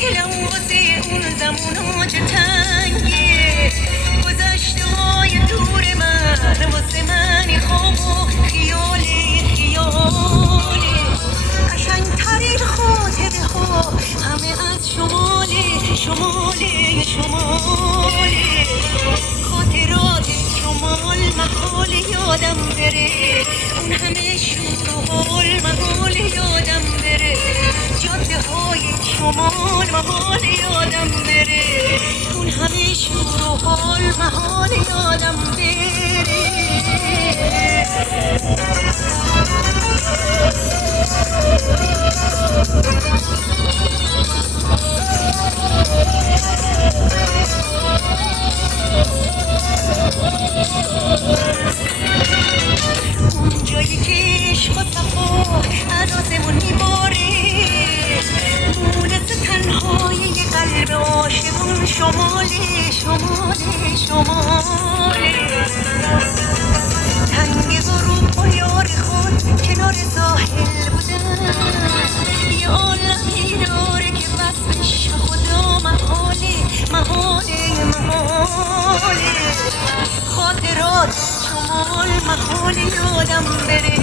دلم واسه اون زمونا چه تنگه، گذشته های دور من واسه من خواب و خیاله قشنگترین خاطره ها همه از شماله خاطرات شمال محال یادم بره، اون همه شور و حال محال یادم بره، جاده های شمال محال یادم بره، اون همه شور و حال محال یادم بره. اونجایی که عشق و صفا از آسمون میباره، مونس تنهای قلب عاشقون شماله تنگ غروب با یار خود کنار ساحل بودن، یه عالمی داره که وصفش به خدا محاله خاطرات شمال محال یادم بره،